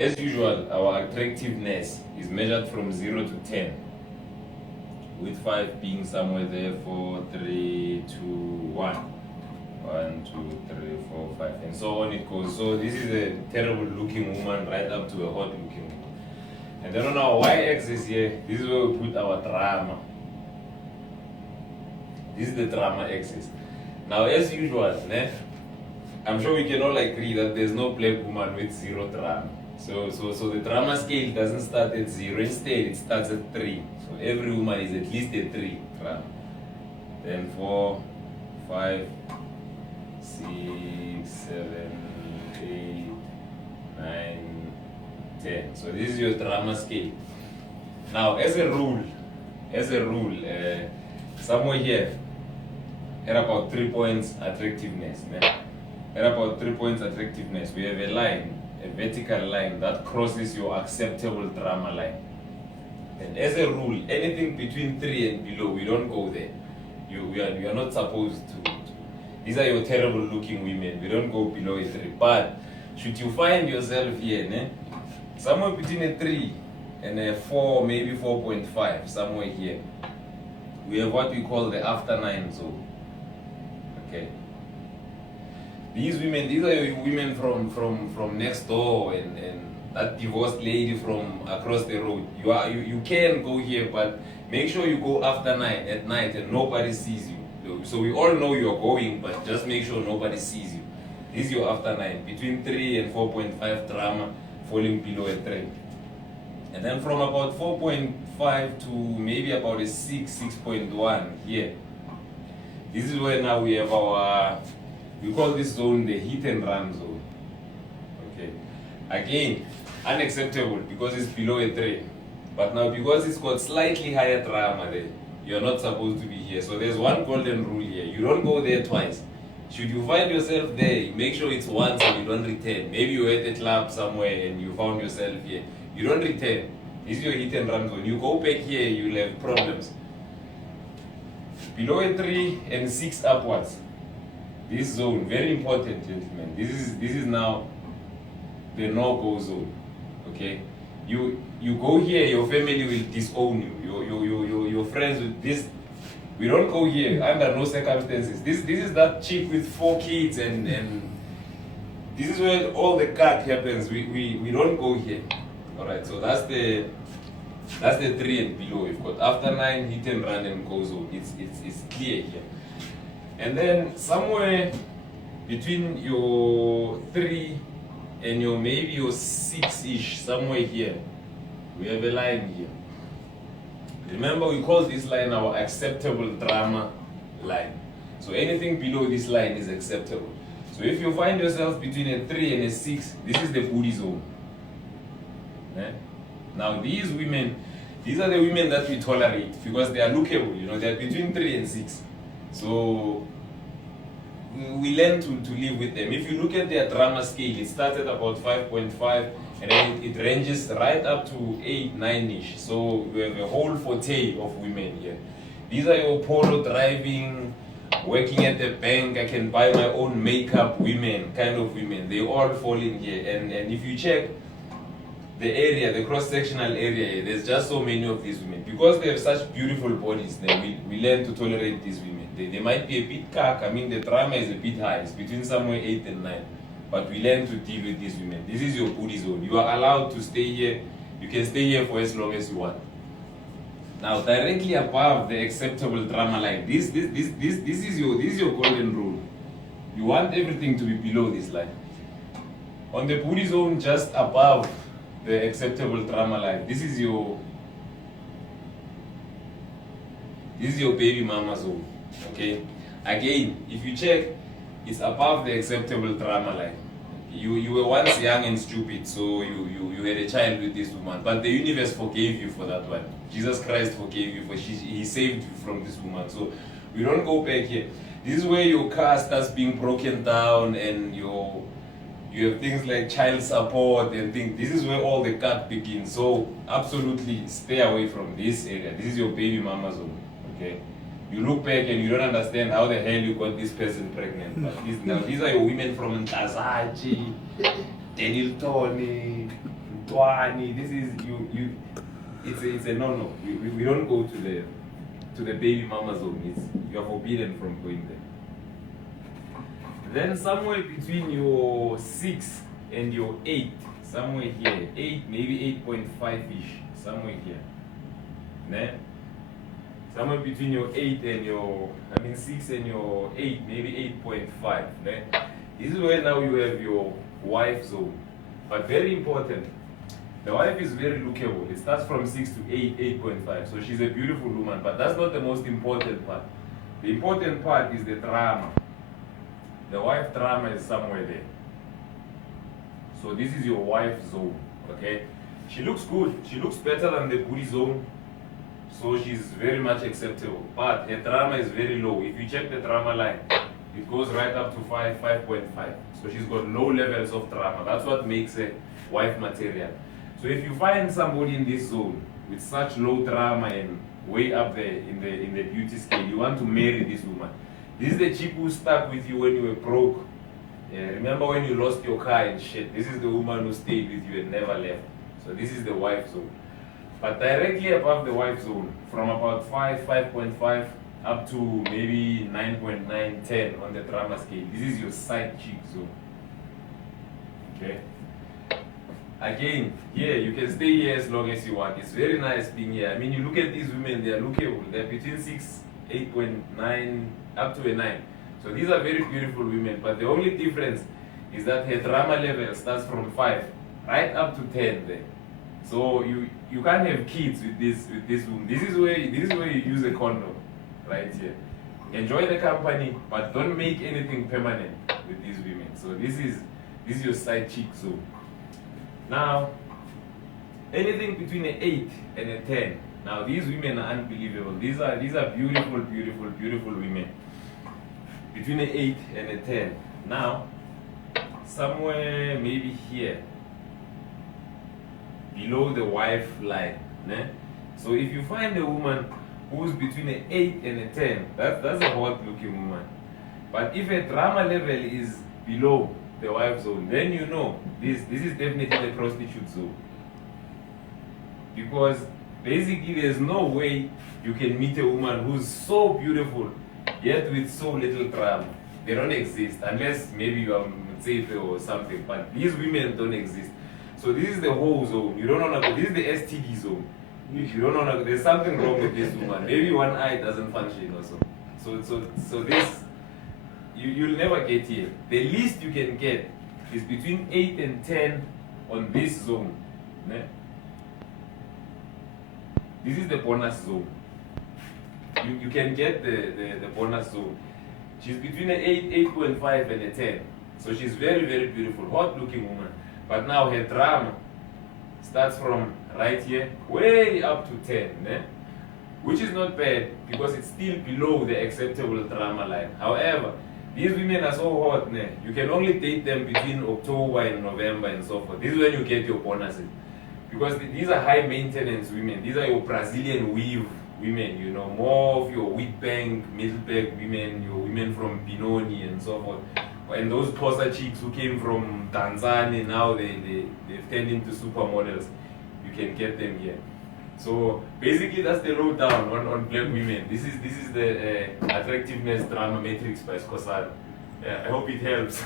As usual, our attractiveness is measured from 0 to 10, with 5 being somewhere there, 4, 3, 2, 1. 1, 2, 3, 4, 5, and so on it goes. So this is a terrible looking woman right up to a hot looking woman. And then on our y-axis here, this is where we put our drama. This is the drama axis. Now, as usual, I'm sure we can all agree that there's no black woman with 0 drama. So the drama scale doesn't start at 0. Instead, it starts at 3. So every woman is at least a 3 drama. Then 4, 5, 6, 7, 8, 9, 10. So this is your drama scale. Now, as a rule, somewhere here, at about 3 points attractiveness. At about 3 points attractiveness, we have a line, a vertical line that crosses your acceptable drama line. And as a rule, anything between 3 and below, we don't go there. You are not supposed to. These are your terrible looking women. We don't go below a 3. But should you find yourself here, somewhere between a 3 and a 4, maybe 4.5, somewhere here, we have what we call the after 9 zone. Okay. These women, these are your women from next door and that divorced lady from across the road. You can go here, but make sure you go after 9 at night and nobody sees you. So we all know you're going, but just make sure nobody sees you. This is your after 9, between 3 and 4.5 drama, falling below a 3. And then from about 4.5 to maybe about a 6, 6.1 here. This is where now we have our, we call this zone the hit and run zone. Okay. Again, unacceptable because it's below a 3. But now because it's got slightly higher drama there, you're not supposed to be here. So there's one golden rule here. You don't go there twice. Should you find yourself there, make sure it's once and you don't return. Maybe you're at a club somewhere and you found yourself here. You don't return. This is your hit and run zone. You go back here, you'll have problems. Below a 3 and 6 upwards. This zone, very important, gentlemen. This is now the no-go zone. Okay? You go here, your family will disown you. Your friends will this. We don't go here under no circumstances. This is that chick with 4 kids and this is where all the cut happens. We don't go here. Alright, so that's the 3 and below. We've got after 9, hit and run and go zone. It's clear here. And then somewhere between your 3 and your maybe your 6-ish, somewhere here, we have a line here. Remember, we call this line our acceptable drama line. So anything below this line is acceptable. So if you find yourself between a 3 and a 6, this is the booty zone. Now these women, these are the women that we tolerate because they are lookable, they're between 3 and 6. So we learn to live with them. If you look at their drama scale, it starts at about 5.5 and then it ranges right up to 8, 9-ish. So we have a whole forte of women here. These are your polo driving, working at the bank, I can buy my own makeup women, kind of women. They all fall in here. And if you check the area, the cross-sectional area, there's just so many of these women. Because they have such beautiful bodies, then we learn to tolerate these women. They might be a bit cack, the drama is a bit high, it's between somewhere 8 and 9. But we learn to deal with these women. This is your booty zone. You are allowed to stay here. You can stay here for as long as you want. Now, directly above the acceptable drama line, this is your golden rule. You want everything to be below this line. On the booty zone, just above the acceptable drama line, this is your baby mama zone. Okay? Again, if you check, it's above the acceptable drama line. You were once young and stupid, so you had a child with this woman, but the universe forgave you for that one. Jesus Christ forgave you he saved you from this woman. So we don't go back here. This is where your car starts being broken down and you have things like child support and things. This is where all the cut begins. So absolutely stay away from this area. This is your baby mama zone. Okay? You look back and you don't understand how the hell you got this person pregnant. But these are your women from Ntazaji, Daniel Tony, Swani. This is you. It's a no. We don't go to the baby mama zone. You're forbidden from going there. Then somewhere between your 6 and your 8, somewhere here, 8 maybe 8.5-ish, somewhere here. Ne? Somewhere between your 8 and your 6 and your 8, maybe 8.5. Ne? This is where now you have your wife zone. But very important, the wife is very lookable. It starts from 6 to 8, 8.5. So she's a beautiful woman, but that's not the most important part. The important part is the drama. The wife drama is somewhere there. So this is your wife zone, okay? She looks good. She looks better than the booty zone. So she's very much acceptable. But her drama is very low. If you check the drama line, it goes right up to 5.5. So she's got low levels of drama. That's what makes her wife material. So if you find somebody in this zone with such low drama and way up there in the beauty scale, you want to marry this woman. This is the chick who stuck with you when you were broke. Remember when you lost your car and shit? This is the woman who stayed with you and never left. So this is the wife zone. But directly above the wife zone, from about 5, 5.5 up to maybe 9.9, 10 on the drama scale, this is your side chick zone. Okay? Again, here, you can stay here as long as you want. It's very nice being here. I mean, you look at these women, they are lookable. They're between 6, 8.9, up to a 9. So these are very beautiful women, but the only difference is that her drama level starts from 5 right up to 10 there. So you can't have kids with this woman. This is where you use a condom, right here. Enjoy the company, but don't make anything permanent with these women. So this is your side chick zone. Now, anything between an 8 and a 10. Now these women are unbelievable. These are beautiful, beautiful, beautiful women. Between an 8 and a 10. Now, somewhere maybe here, below the wife line. Ne? So if you find a woman who's between an 8 and a 10, that's a hot looking woman. But if a drama level is below the wife zone, then you know this is definitely the prostitute zone. Because basically there's no way you can meet a woman who's so beautiful yet with so little drama. They don't exist unless maybe you are safe or something, but these women don't exist. So this is the whole zone. You don't want to go. This is the STD zone. You don't want to. There's something wrong with this woman. Maybe one eye doesn't function or so. So this you'll never get here. The least you can get is between 8 and 10 on this zone. Ne? This is the bonus zone. You can get the bonus zone. She's between an 8, 8.5 and a 10. So she's very, very beautiful, hot looking woman. But now her drama starts from right here, way up to 10, ne? Which is not bad because it's still below the acceptable drama line. However, these women are so hot, ne? You can only date them between October and November and so forth. This is when you get your bonuses. Because these are high maintenance women. These are your Brazilian weave women, you know, more of your Witbank, Middleburg women, your women from Benoni and so forth. And those poster chicks who came from Tanzania, now they've turned into supermodels. You can get them here. So basically that's the lowdown on black women. This is the attractiveness drama matrix by Skhosana. Yeah, I hope it helps.